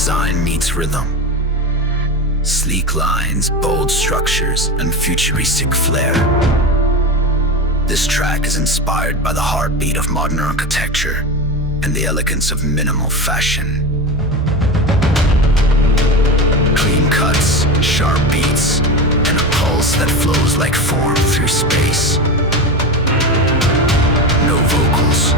design meets rhythm. Sleek lines, bold structures, and futuristic flair. This track is inspired by the heartbeat of modern architecture and the elegance of minimal fashion. Clean cuts, sharp beats, and a pulse that flows like form through space. No vocals,